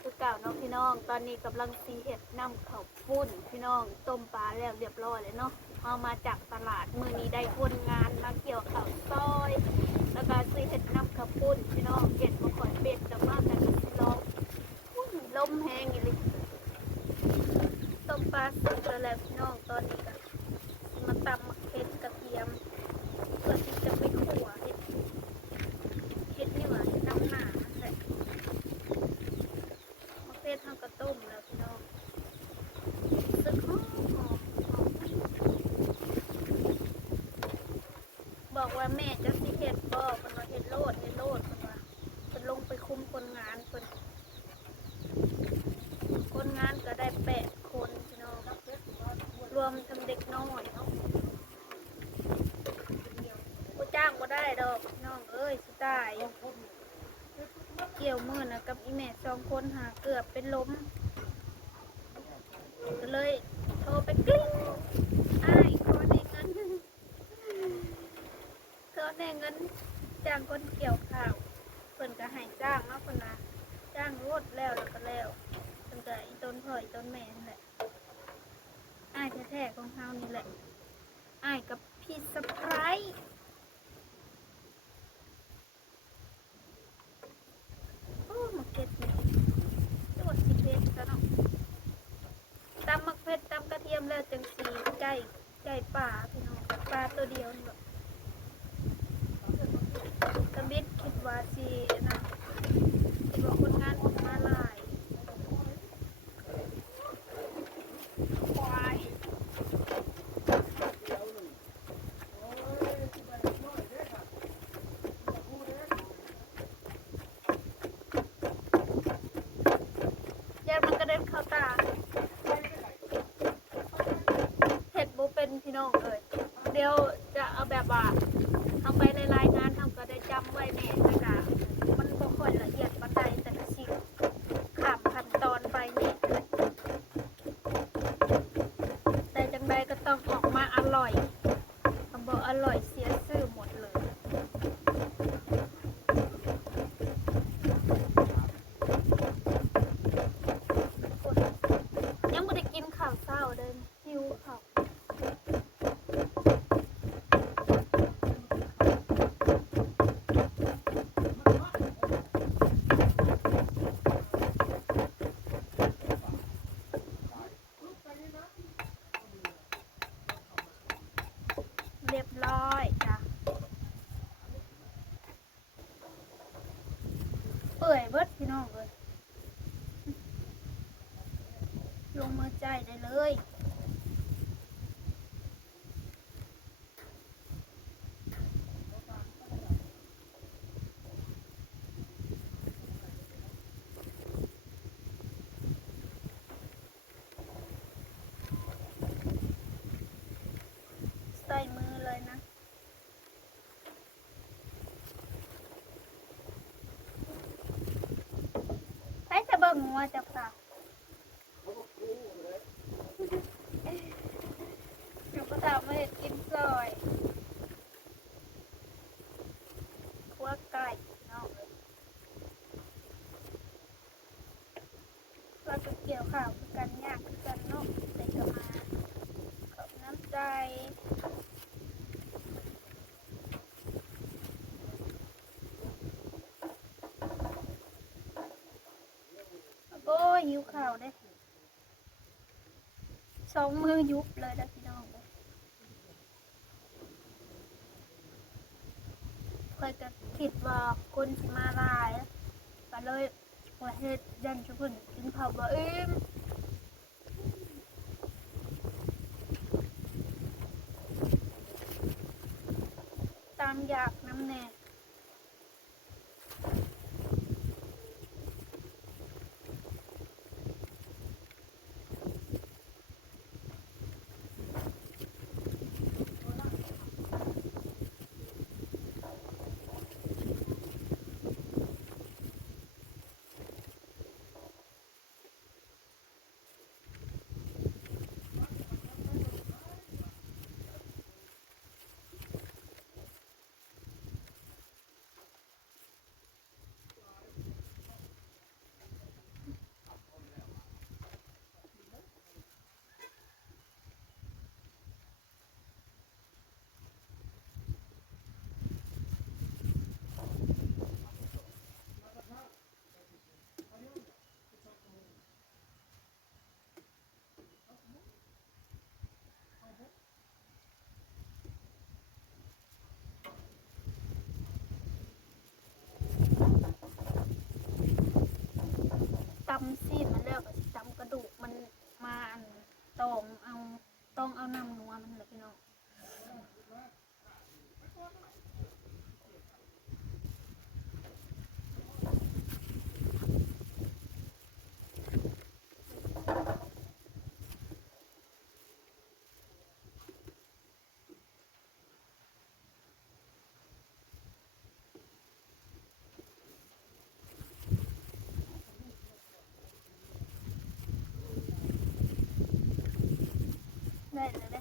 คือเก่าเนาะพี่น้อง ตอนนี้กำลังซีเห็ดน้ำข้าวปุ้น พี่น้องต้มปลาแล้วเรียบร้อยเลยเนาะเอามาจากตลาดมือนี้ได้คนงานมาเกี่ยวข้าวซอย แล้วก็ซีเห็ดน้ำข้าวปุ้น พี่น้องเห็ดมาขอยเป็ดแต่ว่าแต่ก็สิลองอุ้ยลมแห้งอยู่เลยต้มปลาสุกแล้วพี่น้องตอนนี้ก็มาตำมะเขือกระเทียมเพื่อที่จะไปขั่วเห็ดเห็ดนี่หว่าเห็ดน้ำหนาแหละ มะเขือเทำกระต้มแล้วพี่น้องซึ่งหอมหอมหอมบอกว่าแม่จะสิเห็ดบอกมันว่าเห็ดโลดเห็ดโลดมันว่าเป็นลงไปคุมคนงานคนคนงานก็ได้แปดคนพี่น้องรวมทำเด็กน้อยเนาะกูจ้างก็ได้ดอกพี่น้องเอ้ยสิ ตาย เกี่ยวมือนะกับอีแม่สองคนหาเกือบเป็นล้ม ก็เลยโทรไปกลิ้งอ้ายขอแน่เงินขอแน่เงินจ้างคนเกี่ยวข้าวเพิ่นก็ให้จ้างเนาะเพิ่นนะจ้างรวดแล้วแล้วก็แล้วเพิ่นก็อีต้นพ่ออีต้นแม่นั่นแหละอ้ายแท้ๆของเฮานี่แหละอ้ายกับพี่สะพ้าย ใช้จะเบิ่าจับค่ะหนูก็ตามาเห็นกินซอยคั่วไก่เนาะเราจะเกี่ยวข้าวคือกันยากคือกันเนาะใส่กระมากับน้ำใจโอ้ย หิวข้าวเด้สองมือยุบเลยนะพี่น้องเลยเคยจะคิดว่าคนสิมาลายก็เลยว่าเฮ็ดยันชุกุนกินเผาวบ่อิ่มตามอยากน้ำแน่ ตำซีดมันแล้วก็สิตำกระดูกมันมาอันตองเอาต้องเอาน้ำนัวมัน เลยพี่น้องได้เลยเด้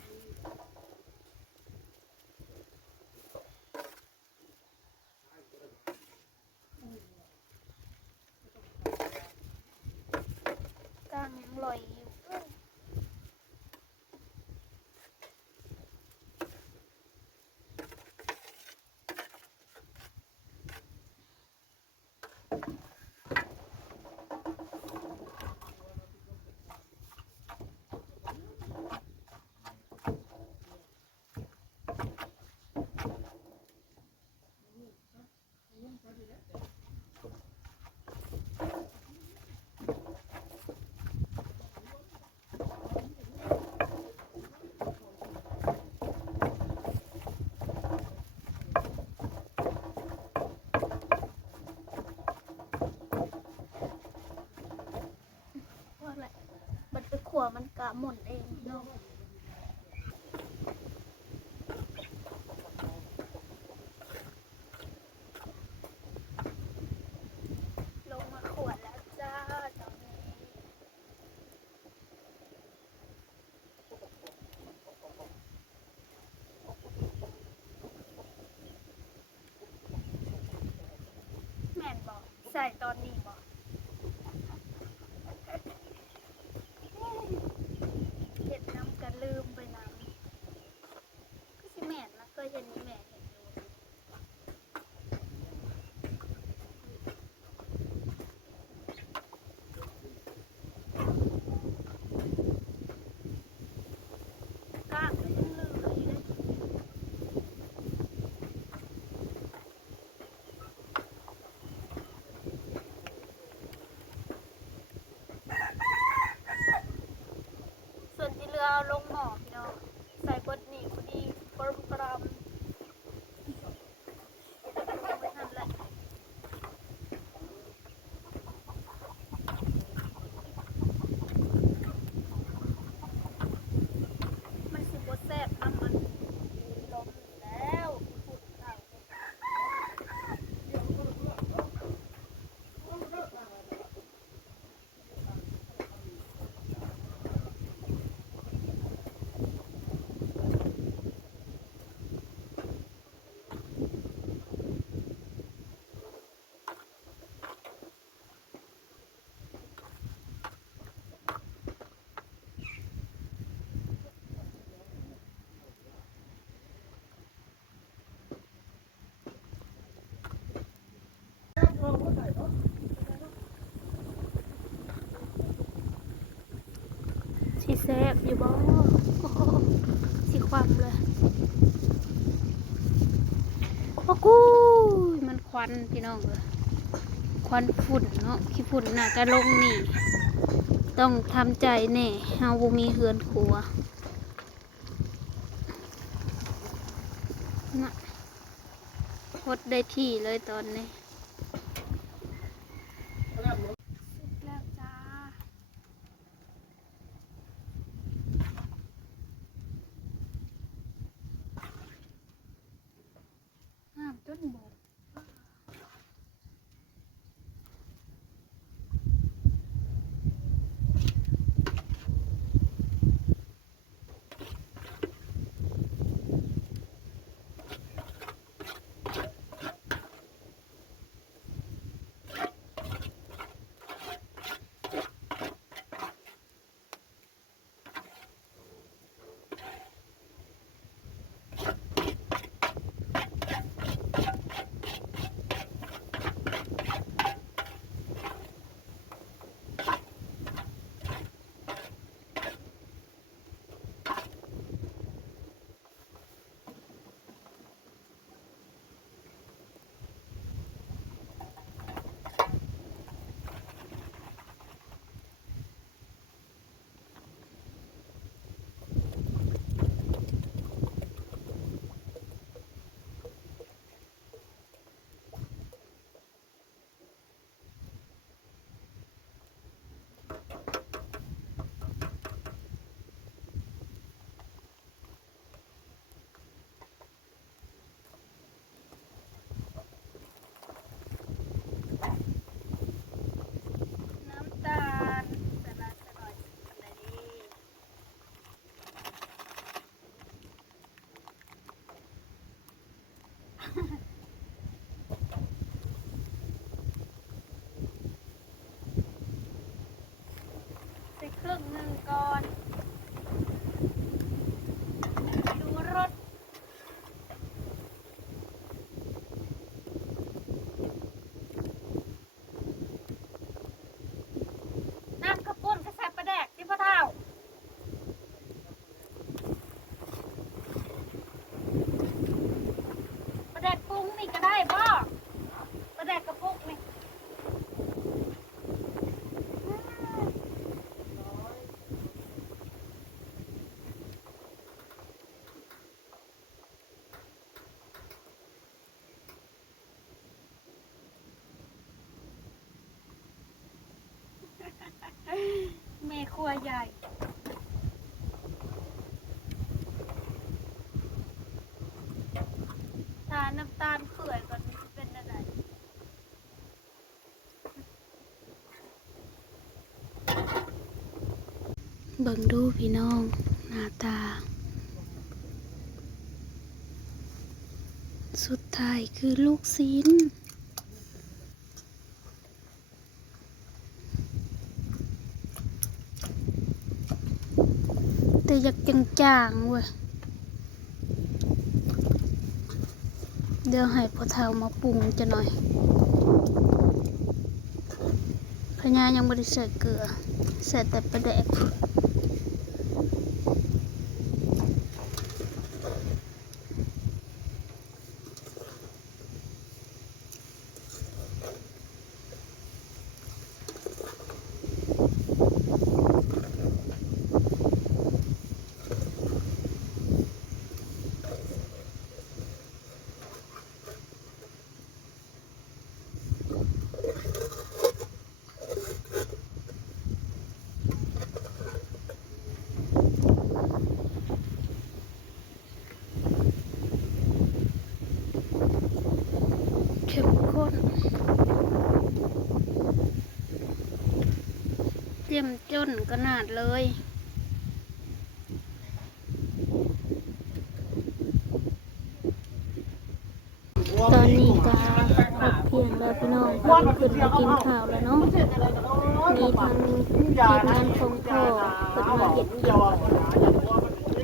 กลางยังลอยอยู่ว่าอะไรมันไปขัวมันกะ หม่นเองเนาะลงมาขวดแล้วจ้าตอนนี้แม่นบอกใส่ตอนนี้บอกเห็ดน้ำกันลืมไปน้ำก็สิแม่นนะก็เห็นแม่เห็นอยู่กล้ามก็ยังลืมเลยเด้ ส่วนที่เรือเอาลงหม้อพี่น้องใส่บดหมี่พอดีกรมกรมนั่นแหละมันสิบดแซ่บน้ำมันลงอยู่แล้วพูดเอา สีแซบอยู่บ่โอ้โหสีความเลยโอ้กูมันควันพี่น้องเลยควันฝุ่นเนาะขี้ฝุ่นน่ะจะลงนี่ ต้องทำใจแน่เฮาบ่มีเฮือนครัวน่ะพดได้ที่เลยตอนนี้ รัวใหญ่ทาน้ำตาลเขื่อยก่อนมันเป็นอะไรเบิ่งดูพี่น้อง หน้าตา สุดท้ายคือลูกศิล แต่อยากจางๆเว้ย เดี๋ยวให้พ่อเท่ามาปรุงจะหน่อยพญายังบริใส่เกลือใส่แต่ประแดก นขนาดเลย ตอนนี้ก็พักเที่ยงแล้วพี่น้องพากันขึ้นไปกินข้าวแล้วเนาะมีทางทีมงานของพ่อเปิดมาเห็ดเกี่ยว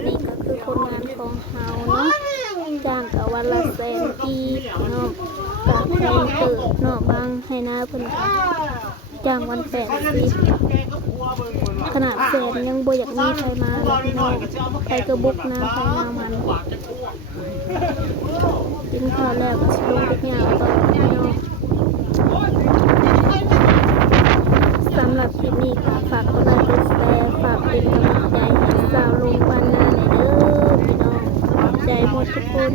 นี่ก็คือคนงานของเฮาเนาะจ้างกับวันละแสนกีเนาะกับแพงเติบเนาะบางให้น้าเพิ่นก็ จ้างวันแปดสิบขนาดแสนยังบ่อยากมีใครมาเลยพี่น้องใครก็บุกน้าใครมามันกินข้าวแล้วก็ลงไปย่าต่อพี่น้อสำหรับคลิปนี้ก็ฝากกดไลค์กดแชร์ฝากเป็นกำลังใจให้สาวลงวันหน้าในเด้อพี่น้องขอบใจหมดทุกคน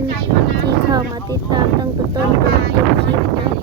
ที่เข้ามาติดตามตั้งแต่ต้นจนจบคลิปนะ